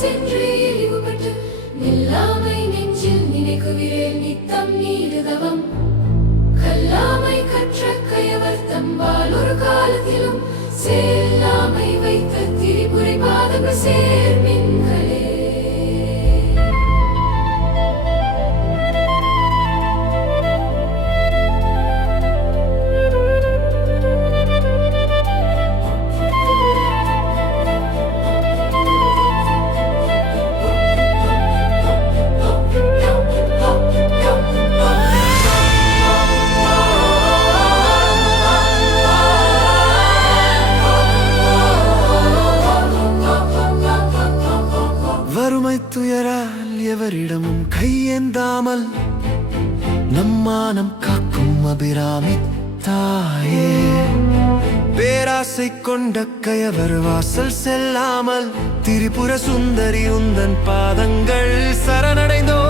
சென்று இழிவுபட்டு நில்லாமை நெஞ்சில் நினைக்குவிரேல் நித்தம் நீடுதவம் கல்லாமை கற்ற கயவர் தம்பால் ஒரு காலத்திலும் செல்லாமை வைத்த திரிபுரை பாதங்கள் சேர்மின்களே. வறுமை துயரால் எவரிடமும் கையேந்தாமல் நம்மானம் காக்கும் அபிராமி தாயே. பேராசை கொண்ட கயவர் வாசல் செல்லாமல் திரிபுர சுந்தரி உந்தன் பாதங்கள் சரணடைந்தோ.